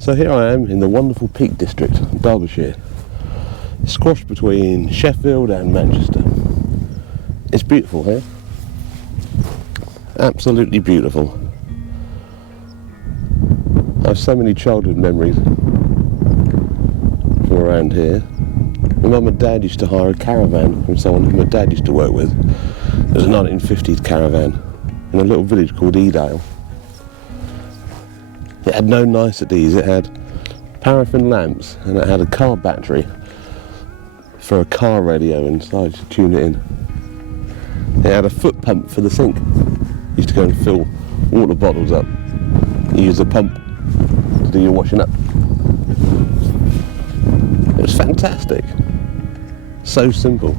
So here I am in the wonderful Peak District, Derbyshire, squashed between Sheffield and Manchester. It's beautiful here, absolutely beautiful. I have so many childhood memories from around here. My mum and dad used to hire a caravan from someone who my dad used to work with. It was a 1950s caravan in a little village called Edale. It had no niceties. It had paraffin lamps and it had a car battery for a car radio inside to tune it in. It had a foot pump for the sink. You used to go and fill water bottles up. You use the pump to do your washing up. It was fantastic. So simple.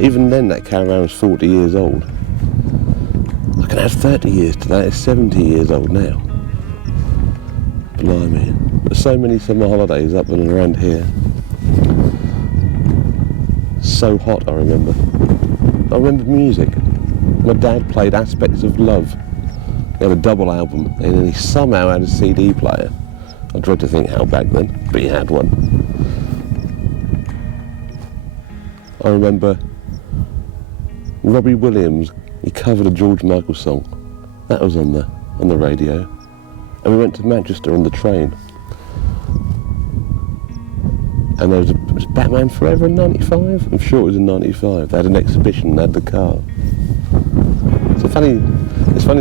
Even then that caravan was 40 years old. I can add 30 years to that. It's 70 years old now. Blimey. But so many summer holidays up and around here. So hot, I remember. I remember music. My dad played Aspects of Love. He had a double album and then he somehow had a CD player. I dread to think how back then, but he had one. I remember Robbie Williams, he covered a George Michael song. That was on the radio. And we went to Manchester on the train. And there was Batman Forever in 95? I'm sure it was in 95. They had an exhibition, they had the car. It's funny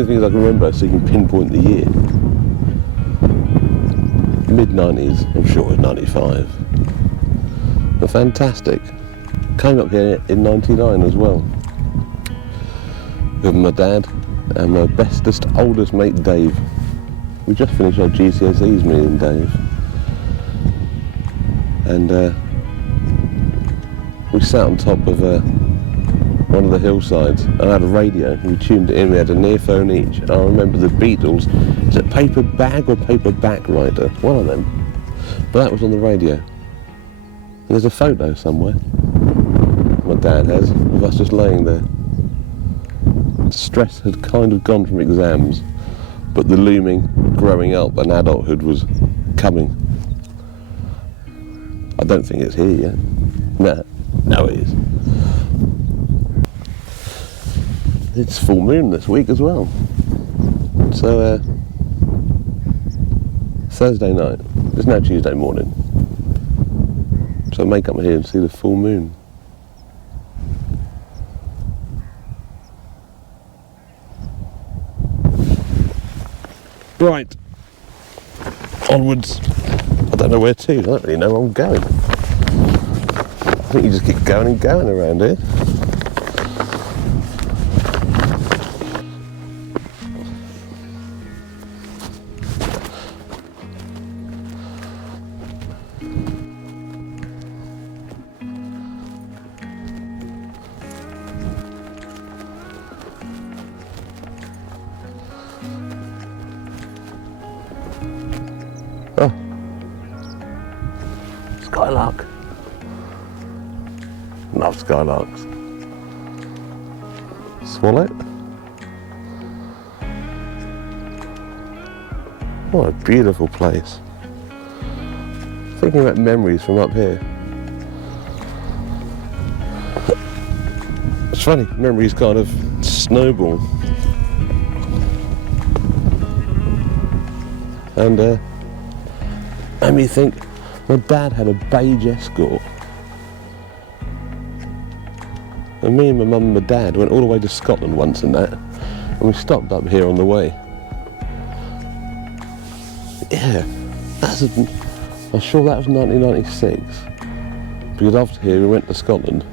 things I can remember so you can pinpoint the year. Mid-90s, I'm sure it was 95. But fantastic. Came up here in 99 as well. With my dad and my bestest, oldest mate Dave. We just finished our GCSEs, me and Dave. And we sat on top of one of the hillsides and I had a radio. We tuned it in, we had an earphone each. And I remember the Beatles, is it Paper Bag or Paper Back Rider? One of them. But that was on the radio. And there's a photo somewhere. My dad has, of us just laying there. Stress had kind of gone from exams, but the looming growing up and adulthood was coming. I don't think it's here yet. No it is. It's full moon this week as well. So Thursday night, it's now Tuesday morning. So I may come here and see the full moon. Right, onwards. I don't know where to, I don't really know where I'm going. I think you just keep going and going around here. Oh, skylark. Love skylarks. Swallow. What a beautiful place. Thinking about memories from up here. It's funny, memories kind of snowball. And made me think, my dad had a beige Escort. And me and my mum and my dad went all the way to Scotland once and that. And we stopped up here on the way. Yeah, I'm sure that was 1996. Because after here we went to Scotland.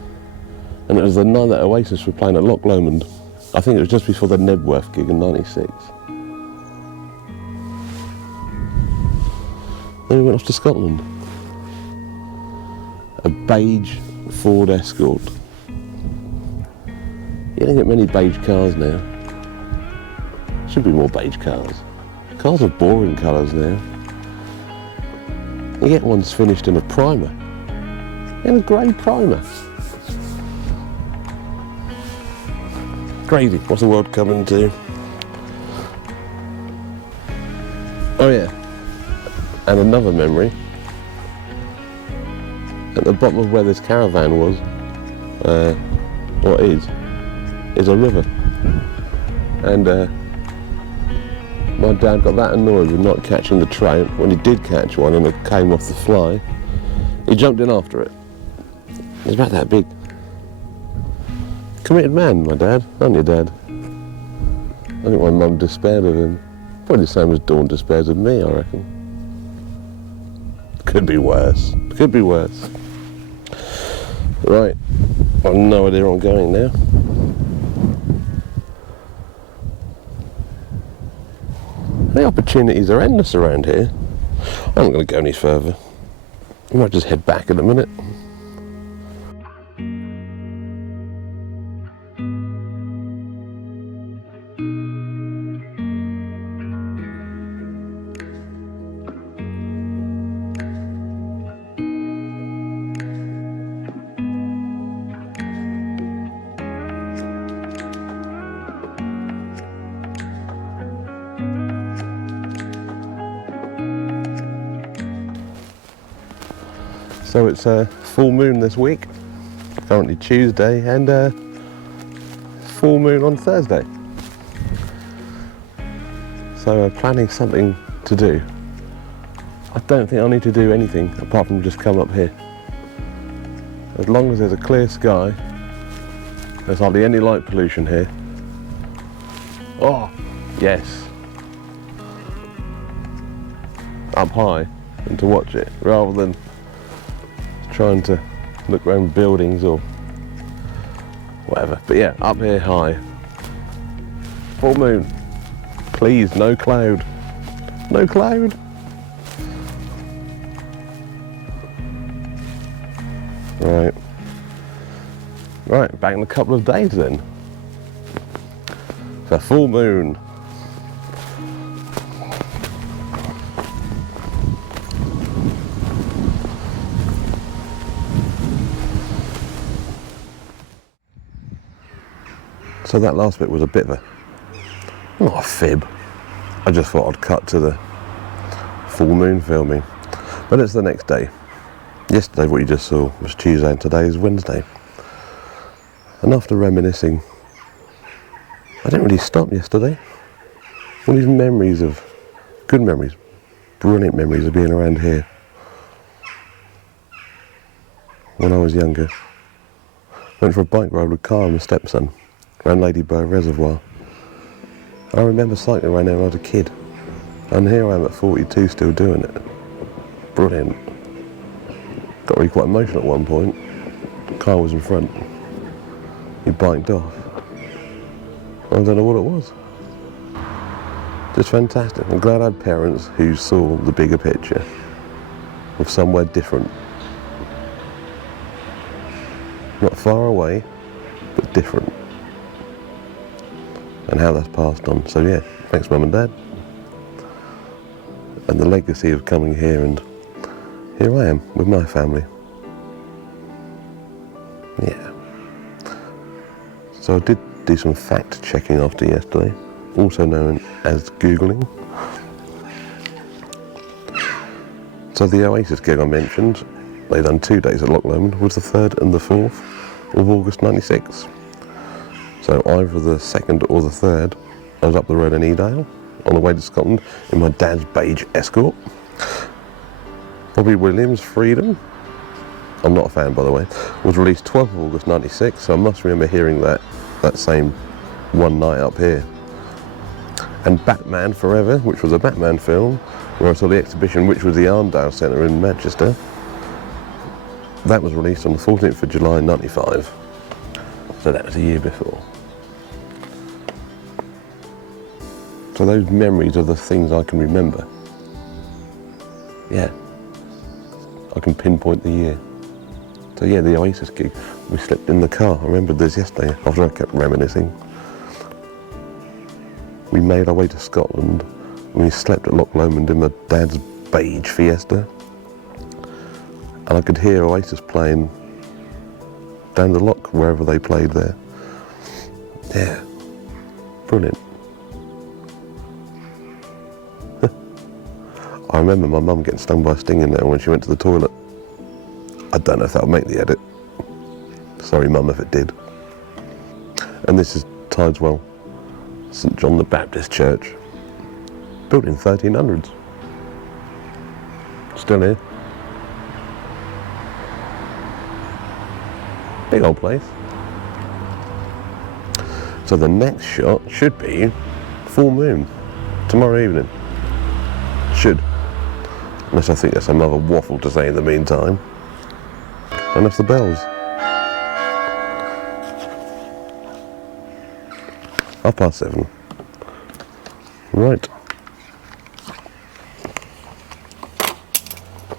And it was the night that Oasis were playing at Loch Lomond. I think it was just before the Nebworth gig in 96. Then we went off to Scotland. A beige Ford Escort. You don't get many beige cars now. Should be more beige cars. Cars are boring colours now. You get ones finished in a primer. In a grey primer. Crazy. What's the world coming to? Oh yeah. And another memory, at the bottom of where this caravan was, or is a river. And my dad got that annoyed with not catching the trout. When he did catch one and it came off the fly, he jumped in after it. It was about that big. Committed man, my dad, aren't you, Dad? I think my mum despaired of him. Probably the same as Dawn despairs of me, I reckon. Could be worse. Could be worse. Right. I've no idea where I'm going now. The opportunities are endless around here. I'm not going to go any further. I might just head back in a minute. So it's a full moon this week, currently Tuesday, and full moon on Thursday. So planning something to do. I don't think I need to do anything apart from just come up here. As long as there's a clear sky, there's hardly any light pollution here. Oh, yes. Up high and to watch it, rather than trying to look around buildings or whatever. But yeah, up here high. Full moon. Please, no cloud. No cloud. Right. Right, back in a couple of days then. So full moon. So that last bit was a bit of a, not a fib. I just thought I'd cut to the full moon filming. But it's the next day. Yesterday, what you just saw, was Tuesday, and today is Wednesday. And after reminiscing, I didn't really stop yesterday. All these memories of, good memories, brilliant memories of being around here. When I was younger, went for a bike ride with Carl and my stepson around Ladybird Reservoir. I remember cycling around there when I was a kid. And here I am at 42 still doing it. Brilliant. Got really quite emotional at one point. Carl was in front. He biked off. I don't know what it was. Just fantastic. I'm glad I had parents who saw the bigger picture of somewhere different. Not far away, but different. And how that's passed on. So yeah, thanks Mum and Dad. And the legacy of coming here, and here I am with my family. Yeah. So I did do some fact checking after yesterday, also known as Googling. So the Oasis gig I mentioned, they done 2 days at Loch Lomond, was the 3rd and the 4th of August 96. So either the 2nd or the 3rd, I was up the road in Edale on the way to Scotland in my dad's beige Escort. Robbie Williams' Freedom, I'm not a fan by the way, was released 12th of August 96, so I must remember hearing that same one night up here. And Batman Forever, which was a Batman film, where I saw the exhibition, which was the Arndale Centre in Manchester. That was released on the 14th of July 95. So that was a year before. So those memories are the things I can remember. Yeah. I can pinpoint the year. So yeah, the Oasis gig, we slept in the car. I remembered this yesterday after I kept reminiscing. We made our way to Scotland and we slept at Loch Lomond in my dad's beige Fiesta. And I could hear Oasis playing down the loch, wherever they played there. Yeah, brilliant. I remember my mum getting stung by a stinging nettle when she went to the toilet. I don't know if that'll make the edit. Sorry mum if it did. And this is Tideswell, St John the Baptist Church, built in 1300s. Still here. Big old place. So the next shot should be full moon tomorrow evening. Should. Unless I think there's some other waffle to say in the meantime. And that's the bells. 7:30. Right.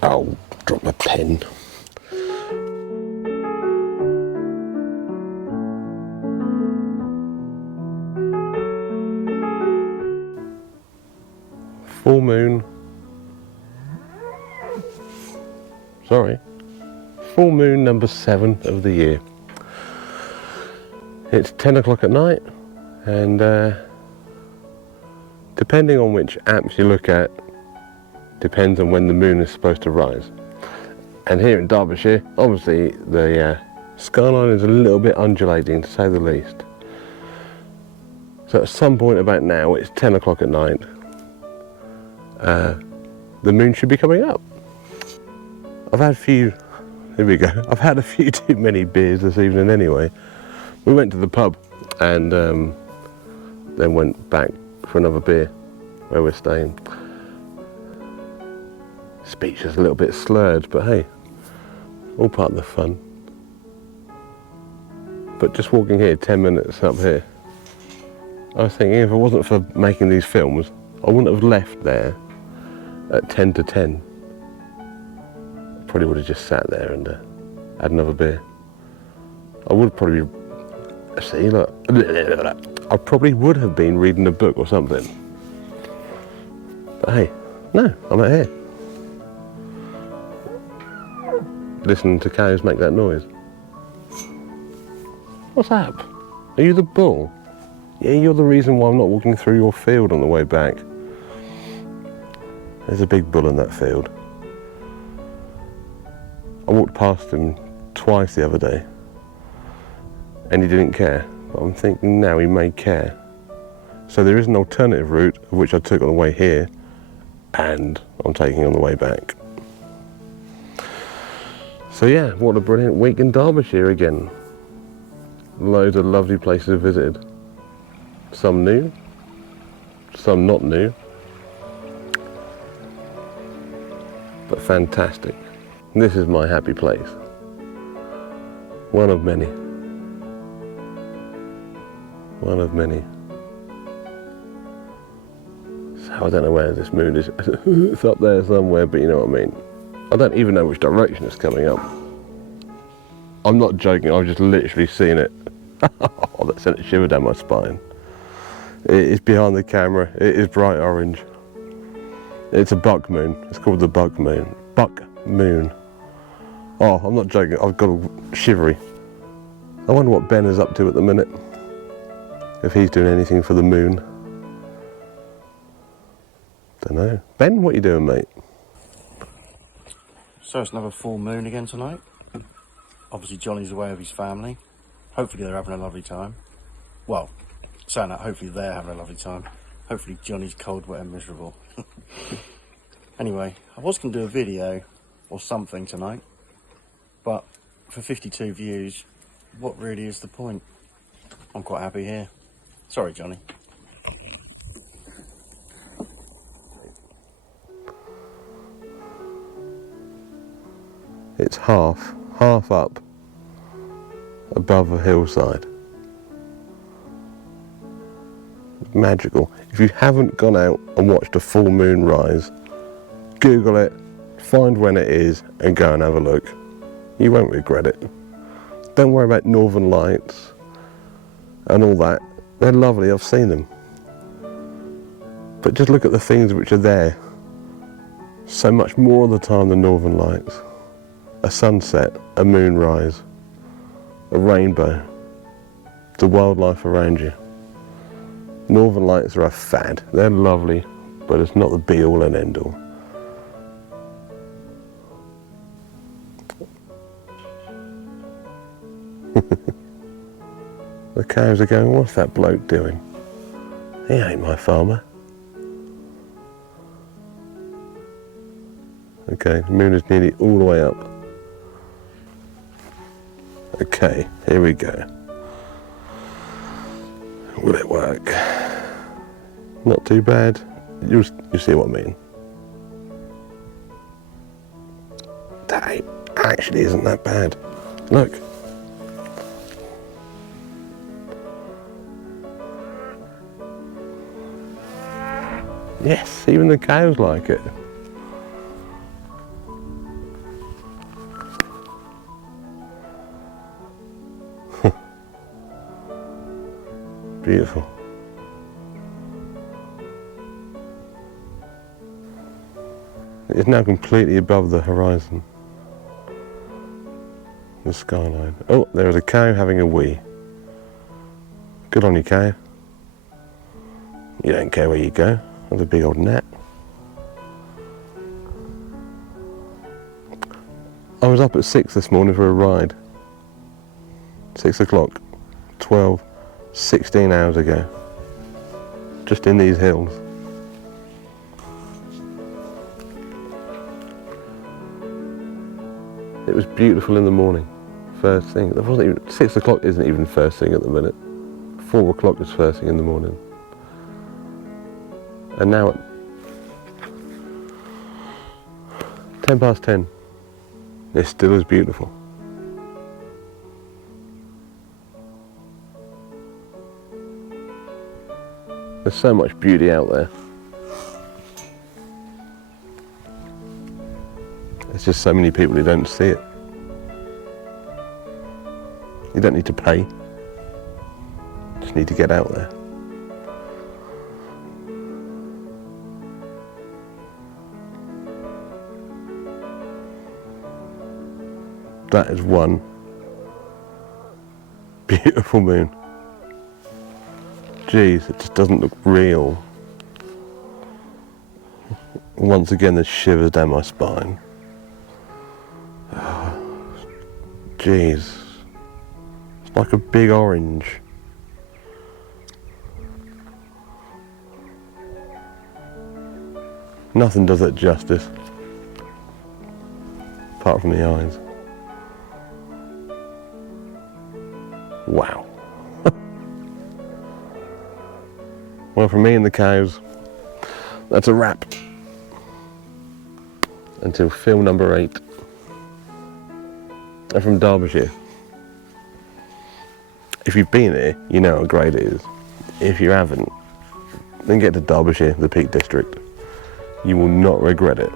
Oh, drop my pen. Full moon. Sorry. Full moon number 7 of the year. It's 10 o'clock at night, and depending on which apps you look at, depends on when the moon is supposed to rise. And here in Derbyshire, obviously the skyline is a little bit undulating, to say the least. So at some point about now, it's 10 o'clock at night. The moon should be coming up. I've had a few too many beers this evening anyway. We went to the pub and then went back for another beer where we're staying. Speech is a little bit slurred, but hey, all part of the fun. But just walking here, 10 minutes up here, I was thinking if it wasn't for making these films, I wouldn't have left there at 10 to 10. Probably would have just sat there and had another beer. I would probably, see, look, I probably would have been reading a book or something. But hey, no, I'm out here. Listening to cows make that noise. What's up? Are you the bull? Yeah, you're the reason why I'm not walking through your field on the way back. There's a big bull in that field. I walked past him twice the other day and he didn't care, but I'm thinking now he may care. So there is an alternative route of which I took on the way here and I'm taking on the way back. So yeah, what a brilliant week in Derbyshire again. Loads of lovely places visited. Some new, some not new, but fantastic. This is my happy place. One of many. One of many. So I don't know where this moon is. It's up there somewhere, but you know what I mean. I don't even know which direction it's coming up. I'm not joking, I've just literally seen it. Oh, that sent a shiver down my spine. It is behind the camera, it is bright orange. It's a buck moon, it's called the buck moon. Buck moon. Oh, I'm not joking, I've got a shivery. I wonder what Ben is up to at the minute. If he's doing anything for the moon. Don't know. Ben, what are you doing, mate? So it's another full moon again tonight. Obviously Johnny's away with his family. Hopefully they're having a lovely time. Well, saying that, hopefully they're having a lovely time. Hopefully Johnny's cold, wet and miserable. Anyway, I was going to do a video or something tonight, but for 52 views, what really is the point? I'm quite happy here. Sorry, Johnny. It's half up above a hillside. It's magical. If you haven't gone out and watched a full moon rise, Google it, find when it is and go and have a look. You won't regret it. Don't worry about northern lights and all that. They're lovely, I've seen them. But just look at the things which are there so much more of the time than northern lights. A sunset, a moonrise, a rainbow, the wildlife around you. Northern lights are a fad. They're lovely, but it's not the be all and end all. The cows are going, what's that bloke doing? He ain't my farmer. Okay, the moon is nearly all the way up. Okay, here we go. Will it work? Not too bad. You see what I mean. That actually isn't that bad. Look. Yes, even the cows like it. Beautiful. It's now completely above the horizon. The skyline. Oh, there is a cow having a wee. Good on you, cow. You don't care where you go. That's a big old gnat. I was up at 6 this morning for a ride. 6 o'clock. 12, 16 hours ago. Just in these hills. It was beautiful in the morning. First thing. It wasn't even, 6 o'clock isn't even first thing at the minute. 4 o'clock is first thing in the morning. And now at 10 past 10, it's still as beautiful. There's so much beauty out there. There's just so many people who don't see it. You don't need to pay. You just need to get out there. That is one beautiful moon. Jeez, it just doesn't look real. Once again, there's shivers down my spine. Jeez. It's like a big orange. Nothing does it justice. Apart from the eyes. Wow. Well, for me and the cows, that's a wrap. Until film number 8. I'm from Derbyshire. If you've been here, you know how great it is. If you haven't, then get to Derbyshire, the Peak District. You will not regret it.